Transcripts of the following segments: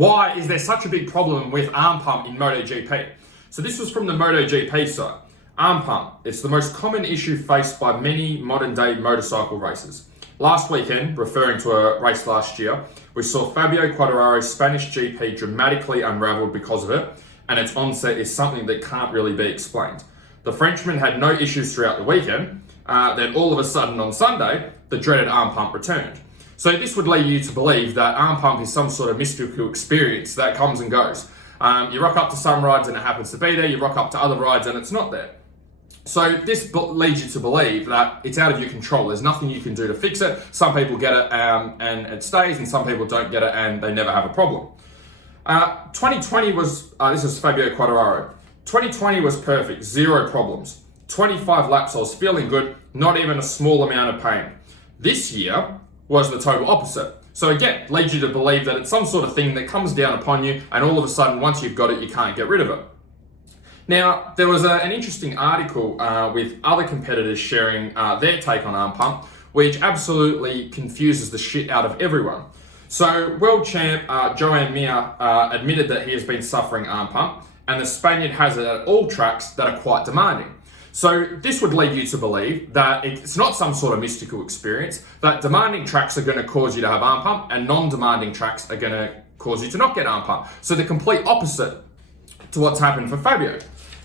Why is there such a big problem with arm pump in MotoGP? So this was from the MotoGP side. Arm pump, it's the most common issue faced by many modern day motorcycle racers. Last weekend, referring to a race last year, we saw Fabio Quartararo's Spanish GP dramatically unraveled because of it, and its onset is something that can't really be explained. The Frenchman had no issues throughout the weekend, then all of a sudden on Sunday, the dreaded arm pump returned. So this would lead you to believe that arm pump is some sort of mystical experience that comes and goes. You rock up to some rides and it happens to be there, you rock up to other rides and it's not there. So this leads you to believe that it's out of your control. There's nothing you can do to fix it. Some people get it and it stays, and some people don't get it and they never have a problem. 2020 was, this is Fabio Quartararo. 2020 was perfect, 0 problems. 25 laps, I was feeling good, not even a small amount of pain. This year was the total opposite. So again, leads you to believe that it's some sort of thing that comes down upon you, and all of a sudden, once you've got it, you can't get rid of it. Now, there was an interesting article with other competitors sharing their take on arm pump, which absolutely confuses the shit out of everyone. So, world champ Joan Mir admitted that he has been suffering arm pump, and the Spaniard has it at all tracks that are quite demanding. So this would lead you to believe that it's not some sort of mystical experience, that demanding tracks are going to cause you to have arm pump and non-demanding tracks are going to cause you to not get arm pump. So the complete opposite to what's happened for Fabio.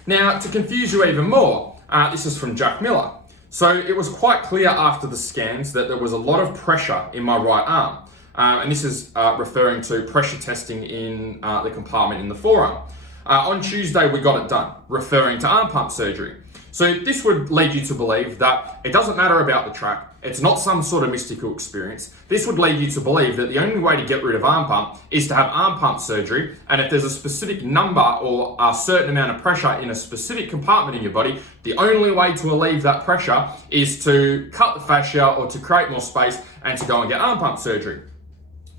Now, to confuse you even more, this is from Jack Miller. So it was quite clear after the scans that there was a lot of pressure in my right arm. And this is referring to pressure testing in the compartment in the forearm. On Tuesday, we got it done, referring to arm pump surgery. So this would lead you to believe that it doesn't matter about the track, it's not some sort of mystical experience. This would lead you to believe that the only way to get rid of arm pump is to have arm pump surgery, and if there's a specific number or a certain amount of pressure in a specific compartment in your body, the only way to alleviate that pressure is to cut the fascia or to create more space and to go and get arm pump surgery.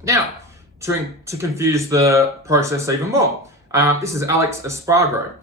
Now, to confuse the process even more, this is Alex Espargaro.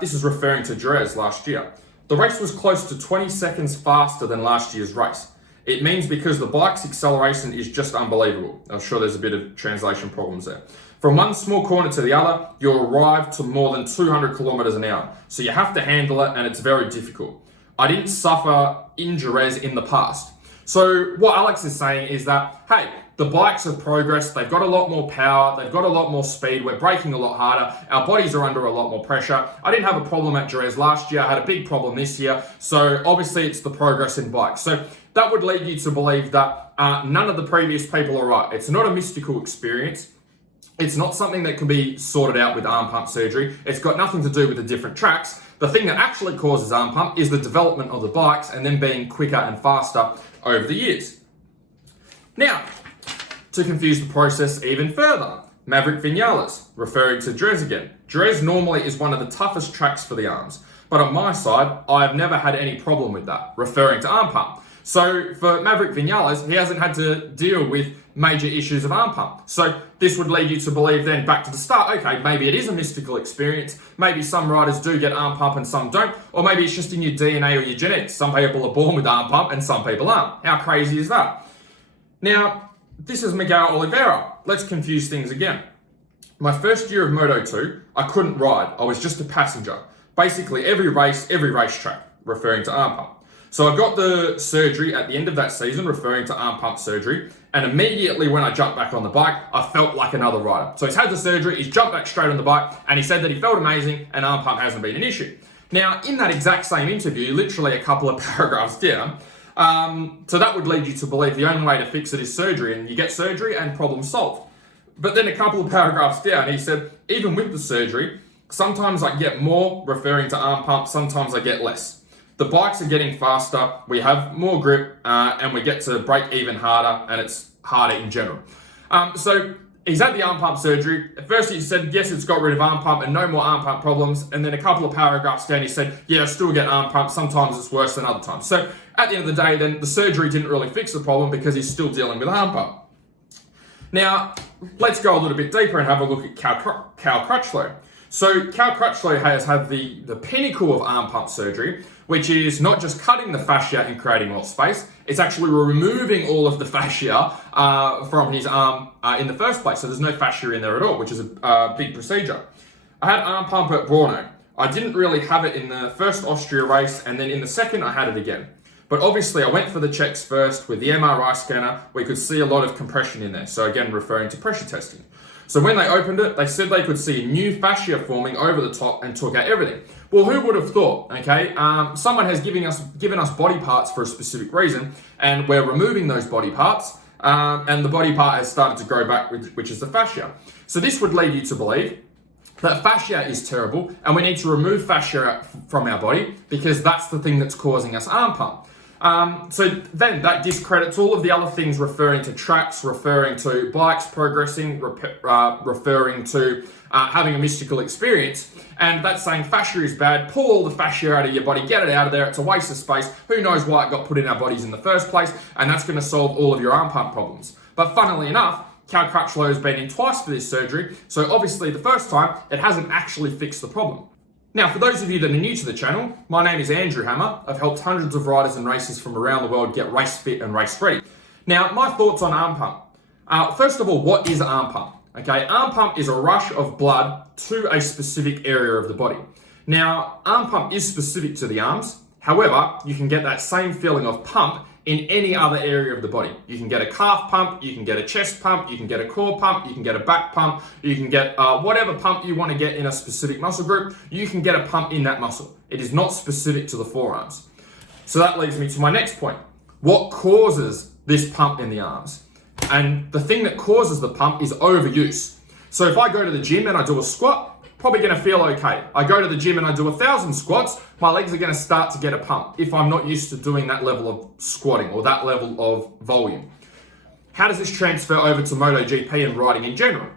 This is referring to Jerez last year. The race was close to 20 seconds faster than last year's race. It means because the bike's acceleration is just unbelievable. I'm sure there's a bit of translation problems there. From one small corner to the other, you'll arrive to more than 200 kilometers an hour. So you have to handle it, and it's very difficult. I didn't suffer in Jerez in the past. So what Alex is saying is that, hey, the bikes have progressed, they've got a lot more power, they've got a lot more speed, we're braking a lot harder, our bodies are under a lot more pressure. I didn't have a problem at Jerez last year, I had a big problem this year, so obviously it's the progress in bikes. So that would lead you to believe that none of the previous people are right. It's not a mystical experience. It's not something that can be sorted out with arm pump surgery. It's got nothing to do with the different tracks. The thing that actually causes arm pump is the development of the bikes and then being quicker and faster over the years. Now, to confuse the process even further, Maverick Vinales, referring to Jerez again. Jerez normally is one of the toughest tracks for the arms, but on my side, I've never had any problem with that, referring to arm pump. So for Maverick Vinales, he hasn't had to deal with major issues of arm pump. So this would lead you to believe then back to the start, okay, maybe it is a mystical experience. Maybe some riders do get arm pump and some don't. Or maybe it's just in your DNA or your genetics. Some people are born with arm pump and some people aren't. How crazy is that? Now, this is Miguel Oliveira. Let's confuse things again. My first year of Moto 2, I couldn't ride. I was just a passenger. Basically every race, every racetrack, referring to arm pump. So I got the surgery at the end of that season, referring to arm pump surgery, and immediately when I jumped back on the bike, I felt like another rider. So he's had the surgery, he's jumped back straight on the bike, and he said that he felt amazing and arm pump hasn't been an issue. Now, in that exact same interview, literally a couple of paragraphs down, so that would lead you to believe the only way to fix it is surgery, and you get surgery and problem solved. But then a couple of paragraphs down, he said, even with the surgery, sometimes I get more, referring to arm pump, sometimes I get less. The bikes are getting faster, we have more grip, and we get to brake even harder, and it's harder in general. So he's had the arm pump surgery. At first he said, yes, it's got rid of arm pump and no more arm pump problems. And then a couple of paragraphs down, he said, yeah, I still get arm pump. Sometimes it's worse than other times. So at the end of the day, then the surgery didn't really fix the problem because he's still dealing with arm pump. Now, let's go a little bit deeper and have a look at Cal Crutchlow. So Cal Crutchlow has had the pinnacle of arm pump surgery, which is not just cutting the fascia and creating more space, it's actually removing all of the fascia from his arm in the first place. So there's no fascia in there at all, which is a big procedure. I had arm pump at Brno. I didn't really have it in the first Austria race, and then in the second I had it again. But obviously I went for the checks first with the MRI scanner. We could see a lot of compression in there. So again, referring to pressure testing. So when they opened it, they said they could see a new fascia forming over the top and took out everything. Well, who would have thought, okay? Someone has given us body parts for a specific reason, and we're removing those body parts, and the body part has started to grow back, which is the fascia. So this would lead you to believe that fascia is terrible, and we need to remove fascia from our body because that's the thing that's causing us arm pump. So then that discredits all of the other things referring to tracks, referring to bikes progressing, referring to having a mystical experience. And that's saying fascia is bad, pull all the fascia out of your body, get it out of there, it's a waste of space. Who knows why it got put in our bodies in the first place? And that's going to solve all of your arm pump problems. But funnily enough, Cal Crutchlow has been in twice for this surgery. So obviously the first time, it hasn't actually fixed the problem. Now, for those of you that are new to the channel, my name is Andrew Hammer. I've helped hundreds of riders and racers from around the world get race fit and race ready. Now, my thoughts on arm pump. First of all, what is arm pump? Okay, arm pump is a rush of blood to a specific area of the body. Now, arm pump is specific to the arms. However, you can get that same feeling of pump in any other area of the body. You can get a calf pump, you can get a chest pump, you can get a core pump, you can get a back pump, you can get whatever pump you want to get in a specific muscle group, you can get a pump in that muscle. It is not specific to the forearms. So that leads me to my next point. What causes this pump in the arms? And the thing that causes the pump is overuse. So if I go to the gym and I do a squat, probably going to feel okay. I go to the gym and I do 1,000 squats, my legs are going to start to get a pump if I'm not used to doing that level of squatting or that level of volume. How does this transfer over to MotoGP and riding in general?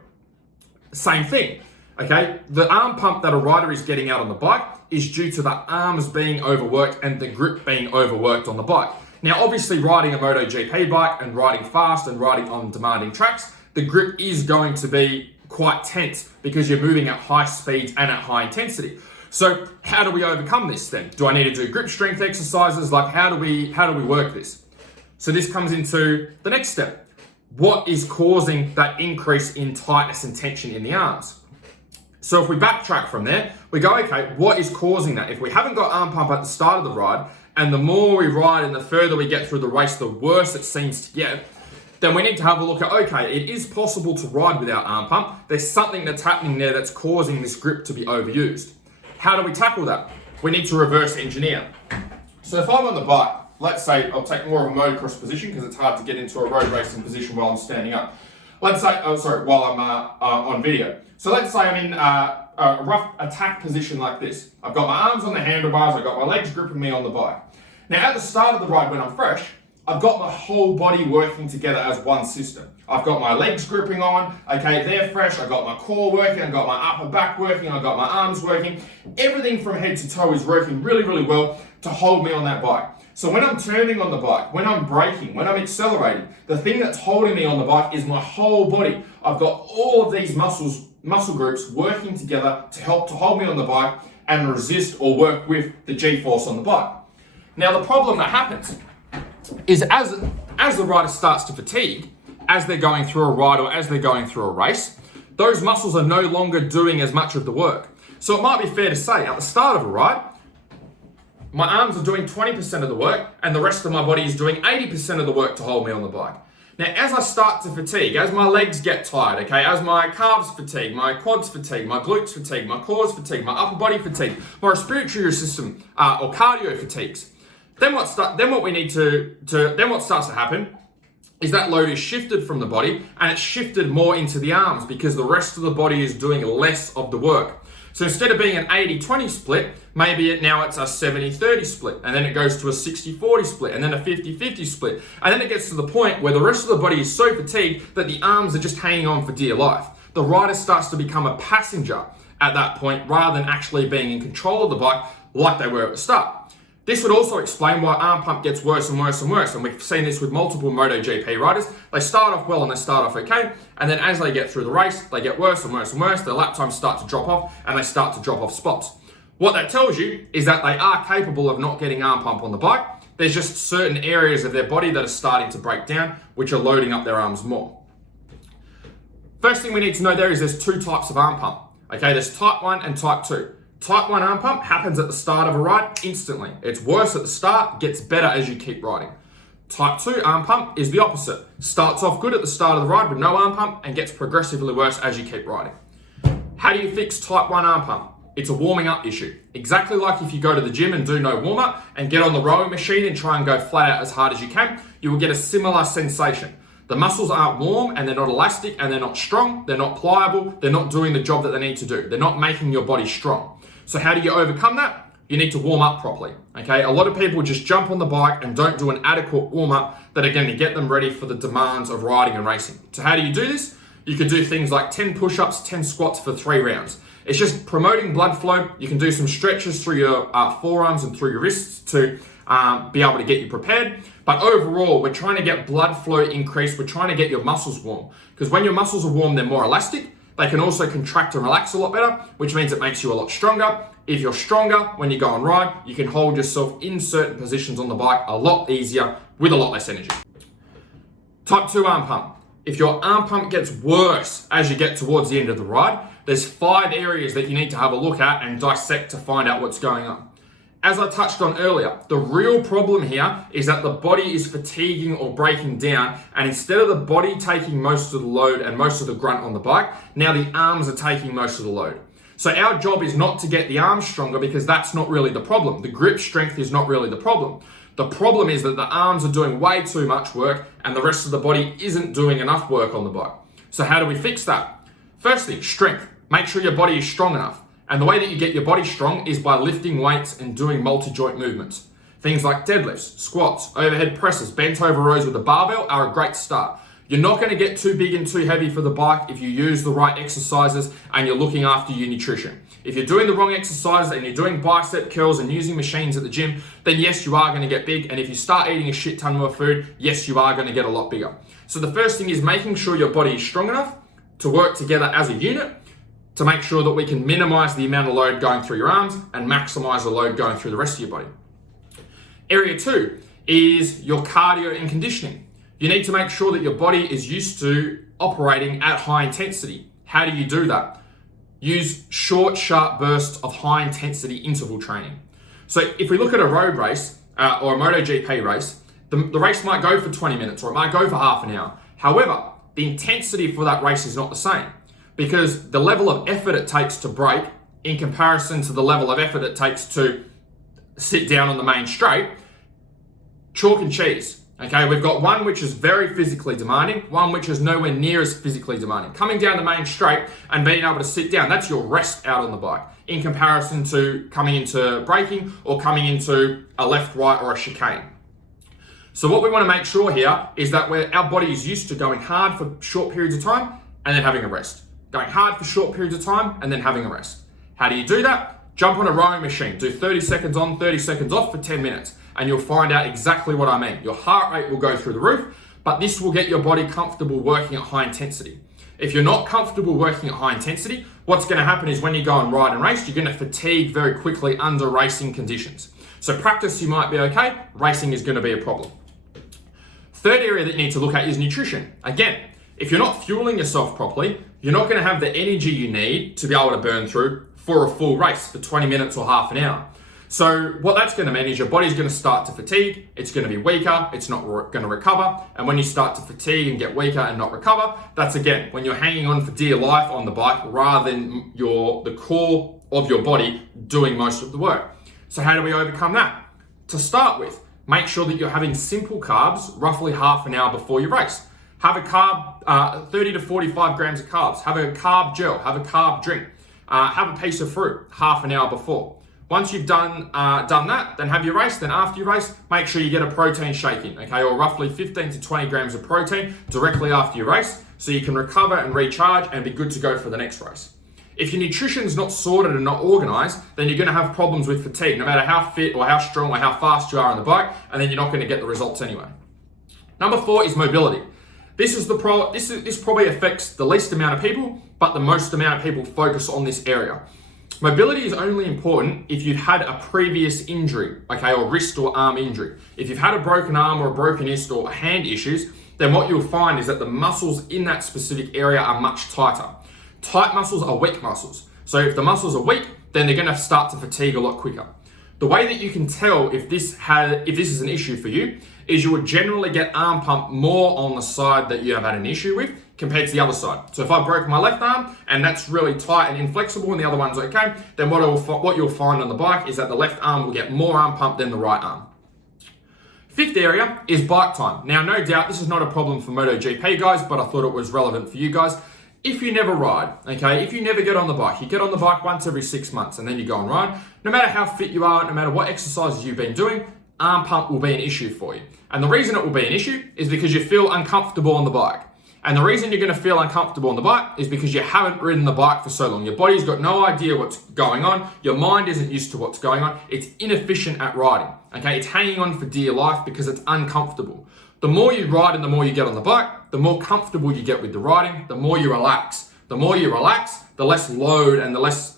Same thing, okay? The arm pump that a rider is getting out on the bike is due to the arms being overworked and the grip being overworked on the bike. Now, obviously riding a MotoGP bike and riding fast and riding on demanding tracks, the grip is going to be quite tense because you're moving at high speeds and at high intensity. So how do we overcome this then? Do I need to do grip strength exercises? Like how do we work this? So this comes into the next step. What is causing that increase in tightness and tension in the arms? So if we backtrack from there, we go, okay, what is causing that? If we haven't got arm pump at the start of the ride, and the more we ride and the further we get through the race, the worse it seems to get, then we need to have a look at, okay, it is possible to ride without arm pump. There's something that's happening there that's causing this grip to be overused. How do we tackle that? We need to reverse engineer. So if I'm on the bike, let's say I'll take more of a motocross position because it's hard to get into a road racing position while I'm standing up. Let's say, while I'm on video. So let's say I'm in a rough attack position like this. I've got my arms on the handlebars, I've got my legs gripping me on the bike. Now at the start of the ride when I'm fresh, I've got my whole body working together as one system. I've got my legs gripping on, okay, they're fresh, I've got my core working, I've got my upper back working, I've got my arms working. Everything from head to toe is working really, really well to hold me on that bike. So when I'm turning on the bike, when I'm braking, when I'm accelerating, the thing that's holding me on the bike is my whole body. I've got all of these muscle groups working together to help to hold me on the bike and resist or work with the G-force on the bike. Now the problem that happens is as the rider starts to fatigue, as they're going through a ride or as they're going through a race, those muscles are no longer doing as much of the work. So it might be fair to say at the start of a ride, my arms are doing 20% of the work and the rest of my body is doing 80% of the work to hold me on the bike. Now, as I start to fatigue, as my legs get tired, okay, as my calves fatigue, my quads fatigue, my glutes fatigue, my cores fatigue, my upper body fatigue, my respiratory system or cardio fatigues, then what starts to happen is that load is shifted from the body and it's shifted more into the arms because the rest of the body is doing less of the work. So instead of being an 80-20 split, maybe now it's a 70-30 split, and then it goes to a 60-40 split, and then a 50-50 split. And then it gets to the point where the rest of the body is so fatigued that the arms are just hanging on for dear life. The rider starts to become a passenger at that point rather than actually being in control of the bike like they were at the start. This would also explain why arm pump gets worse and worse and worse. And we've seen this with multiple MotoGP riders. They start off well and they start off okay. And then as they get through the race, they get worse and worse and worse. Their lap times start to drop off and they start to drop off spots. What that tells you is that they are capable of not getting arm pump on the bike. There's just certain areas of their body that are starting to break down, which are loading up their arms more. First thing we need to know there is there's two types of arm pump. Okay, there's type 1 and type 2. Type 1 arm pump happens at the start of a ride instantly. It's worse at the start, gets better as you keep riding. Type 2 arm pump is the opposite. Starts off good at the start of the ride with no arm pump and gets progressively worse as you keep riding. How do you fix type 1 arm pump? It's a warming up issue. Exactly like if you go to the gym and do no warm up and get on the rowing machine and try and go flat out as hard as you can, you will get a similar sensation. The muscles aren't warm and they're not elastic and they're not strong, they're not pliable, they're not doing the job that they need to do. They're not making your body strong. So how do you overcome that? You need to warm up properly, okay? A lot of people just jump on the bike and don't do an adequate warm up that are going to get them ready for the demands of riding and racing. So how do you do this? You can do things like 10 push-ups, 10 squats for 3 rounds. It's just promoting blood flow. You can do some stretches through your forearms and through your wrists to be able to get you prepared. But overall, we're trying to get blood flow increased. We're trying to get your muscles warm. Because when your muscles are warm, they're more elastic. They can also contract and relax a lot better, which means it makes you a lot stronger. If you're stronger when you go on ride, you can hold yourself in certain positions on the bike a lot easier with a lot less energy. Type 2 arm pump. If your arm pump gets worse as you get towards the end of the ride, there's 5 areas that you need to have a look at and dissect to find out what's going on. As I touched on earlier, the real problem here is that the body is fatiguing or breaking down, and instead of the body taking most of the load and most of the grunt on the bike, now the arms are taking most of the load. So our job is not to get the arms stronger because that's not really the problem. The grip strength is not really the problem. The problem is that the arms are doing way too much work and the rest of the body isn't doing enough work on the bike. So how do we fix that? First thing, strength. Make sure your body is strong enough. And the way that you get your body strong is by lifting weights and doing multi-joint movements. Things like deadlifts, squats, overhead presses, bent over rows with a barbell are a great start. You're not going to get too big and too heavy for the bike if you use the right exercises and you're looking after your nutrition. If you're doing the wrong exercises and you're doing bicep curls and using machines at the gym, then yes, you are going to get big. And if you start eating a shit ton more food, yes, you are going to get a lot bigger. So the first thing is making sure your body is strong enough to work together as a unit to make sure that we can minimize the amount of load going through your arms and maximize the load going through the rest of your body. Area 2 is your cardio and conditioning. You need to make sure that your body is used to operating at high intensity. How do you do that? Use short, sharp bursts of high intensity interval training. So if we look at a road race or a MotoGP race, the race might go for 20 minutes or it might go for half an hour. However, the intensity for that race is not the same, because the level of effort it takes to brake in comparison to the level of effort it takes to sit down on the main straight, chalk and cheese. Okay, we've got one which is very physically demanding, one which is nowhere near as physically demanding. Coming down the main straight and being able to sit down, that's your rest out on the bike in comparison to coming into braking or coming into a left, right, or a chicane. So what we want to make sure here is that our body is used to going hard for short periods of time and then having a rest. Going hard for short periods of time and then having a rest. How do you do that? Jump on a rowing machine, do 30 seconds on, 30 seconds off for 10 minutes, and you'll find out exactly what I mean. Your heart rate will go through the roof, but this will get your body comfortable working at high intensity. If you're not comfortable working at high intensity, what's going to happen is when you go and ride and race, you're going to fatigue very quickly under racing conditions. So practice, you might be okay. Racing is going to be a problem. Third area that you need to look at is nutrition. Again, if you're not fueling yourself properly, you're not going to have the energy you need to be able to burn through for a full race for 20 minutes or half an hour. So what that's going to mean is your body's going to start to fatigue, it's going to be weaker, it's not going to recover. And when you start to fatigue and get weaker and not recover, that's again, when you're hanging on for dear life on the bike rather than the core of your body doing most of the work. So how do we overcome that? To start with, make sure that you're having simple carbs roughly half an hour before your race. Have a carb, 30 to 45 grams of carbs. Have a carb gel, have a carb drink. Have a piece of fruit half an hour before. Once you've done that, then have your race. Then after your race, make sure you get a protein shake in, okay? Or roughly 15 to 20 grams of protein directly after your race so you can recover and recharge and be good to go for the next race. If your nutrition's not sorted and not organized, then you're going to have problems with fatigue, no matter how fit or how strong or how fast you are on the bike, and then you're not going to get the results anyway. Number 4 is mobility. This probably affects the least amount of people, but the most amount of people focus on this area. Mobility is only important if you've had a previous injury, okay, or wrist or arm injury. If you've had a broken arm or a broken wrist or hand issues, then what you'll find is that the muscles in that specific area are much tighter. Tight muscles are weak muscles. So if the muscles are weak, then they're going to start to fatigue a lot quicker. The way that you can tell if this is an issue for you is you would generally get arm pump more on the side that you have had an issue with compared to the other side. So if I broke my left arm and that's really tight and inflexible and the other one's okay, then what you'll find on the bike is that the left arm will get more arm pump than the right arm. 5th area is bike time. Now, no doubt this is not a problem for MotoGP guys, but I thought it was relevant for you guys. If you never ride, okay, if you never get on the bike, you get on the bike once every 6 months and then you go and ride, no matter how fit you are, no matter what exercises you've been doing, arm pump will be an issue for you. And the reason it will be an issue is because you feel uncomfortable on the bike. And the reason you're going to feel uncomfortable on the bike is because you haven't ridden the bike for so long. Your body's got no idea what's going on. Your mind isn't used to what's going on. It's inefficient at riding, okay? It's hanging on for dear life because it's uncomfortable. The more you ride and the more you get on the bike, the more comfortable you get with the riding, the more you relax. The more you relax, the less load and the less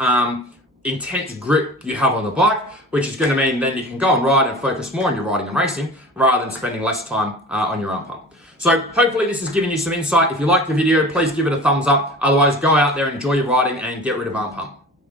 intense grip you have on the bike, which is going to mean then you can go and ride and focus more on your riding and racing rather than spending less time on your arm pump. So hopefully this has given you some insight. If you liked the video, please give it a thumbs up. Otherwise, go out there, enjoy your riding and get rid of arm pump.